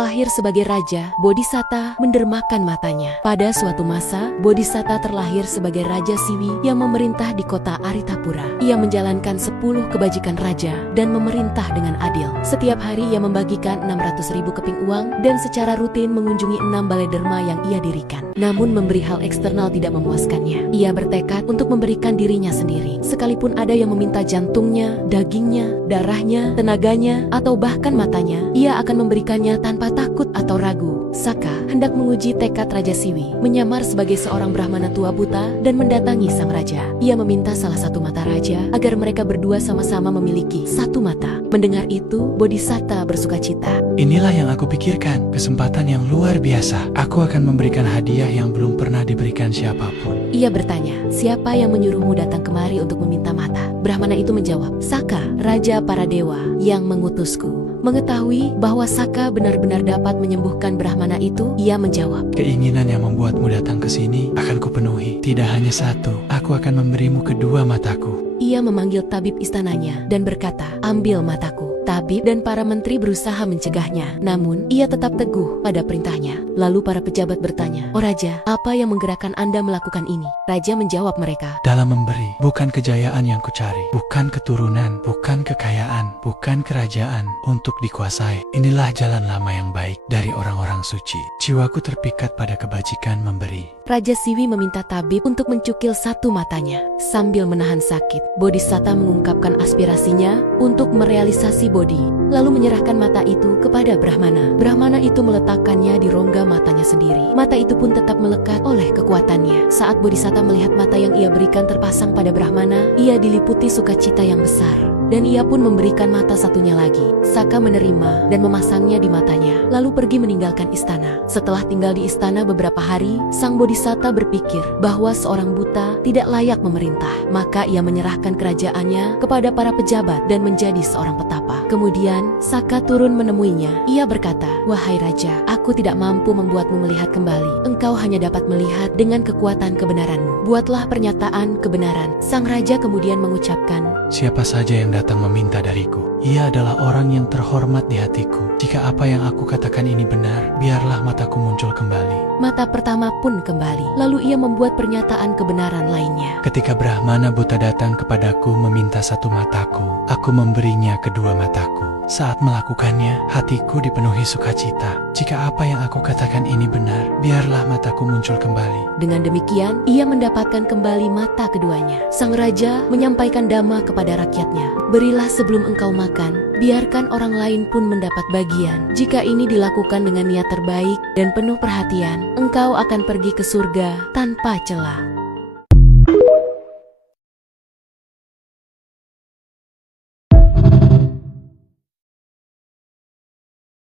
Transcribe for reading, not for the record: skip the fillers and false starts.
Lahir sebagai raja, Bodhisatta mendermakan matanya. Pada suatu masa, Bodhisatta terlahir sebagai Raja Siwi yang memerintah di kota Aritapura. Ia menjalankan 10 kebajikan raja dan memerintah dengan adil. Setiap hari ia membagikan 600.000 keping uang dan secara rutin mengunjungi 6 balai derma yang ia dirikan. Namun memberi hal eksternal tidak memuaskannya. Ia bertekad untuk memberikan dirinya sendiri. Sekalipun ada yang meminta jantungnya, dagingnya, darahnya, tenaganya, atau bahkan matanya, ia akan memberikannya tanpa takut atau ragu. Saka hendak menguji tekad Raja Siwi, menyamar sebagai seorang Brahmana tua buta dan mendatangi sang raja. Ia meminta salah satu mata raja agar mereka berdua sama-sama memiliki satu mata. Mendengar itu, Bodhisatta bersukacita. Inilah yang aku pikirkan, kesempatan yang luar biasa. Aku akan memberikan hadiah yang belum pernah diberikan siapapun. Ia bertanya, siapa yang menyuruhmu datang kemari untuk meminta mata? Brahmana itu menjawab, Saka, Raja para dewa yang mengutusku. Mengetahui bahwa Saka benar-benar dapat menyembuhkan Brahmana itu, ia menjawab, keinginan yang membuatmu datang ke sini akan kupenuhi. Tidak hanya satu, aku akan memberimu kedua mataku. Ia memanggil tabib istananya dan berkata, ambil mataku. Tabib dan para menteri berusaha mencegahnya, namun ia tetap teguh pada perintahnya. Lalu para pejabat bertanya, "Oh Raja, apa yang menggerakkan Anda melakukan ini?" Raja menjawab mereka, dalam memberi, bukan kejayaan yang kucari, bukan keturunan, bukan kekayaan, bukan kerajaan untuk dikuasai. Inilah jalan lama yang baik dari orang-orang suci. Jiwaku terpikat pada kebajikan memberi. Raja Siwi meminta tabib untuk mencukil satu matanya. Sambil menahan sakit, Bodhisatta mengungkapkan aspirasinya untuk merealisasi Bodhi, lalu menyerahkan mata itu kepada Brahmana. Brahmana itu meletakkannya di rongga matanya sendiri. Mata itu pun tetap melekat oleh kekuatannya. Saat Bodhisatta melihat mata yang ia berikan terpasang pada Brahmana, ia diliputi sukacita yang besar. Dan ia pun memberikan mata satunya lagi. Saka menerima dan memasangnya di matanya, lalu pergi meninggalkan istana. Setelah tinggal di istana beberapa hari, sang Bodhisatta berpikir bahwa seorang buta tidak layak memerintah. Maka ia menyerahkan kerajaannya kepada para pejabat dan menjadi seorang petapa. Kemudian, Saka turun menemuinya. Ia berkata, "Wahai Raja, aku tidak mampu membuatmu melihat kembali. Engkau hanya dapat melihat dengan kekuatan kebenaranmu. Buatlah pernyataan kebenaran." Sang Raja kemudian mengucapkan, siapa saja yang datang meminta dariku, ia adalah orang yang terhormat di hatiku. Jika apa yang aku katakan ini benar, biarlah mataku muncul kembali. Mata pertama pun kembali. Lalu ia membuat pernyataan kebenaran lainnya. Ketika Brahmana buta datang kepadaku meminta satu mataku, aku memberinya kedua mataku. Saat melakukannya, hatiku dipenuhi sukacita. Jika apa yang aku katakan ini benar, biarlah mataku muncul kembali. Dengan demikian, ia mendapatkan kembali mata keduanya. Sang raja menyampaikan dhamma kepada rakyatnya. Berilah sebelum engkau makan, biarkan orang lain pun mendapat bagian. Jika ini dilakukan dengan niat terbaik dan penuh perhatian, engkau akan pergi ke surga tanpa celah.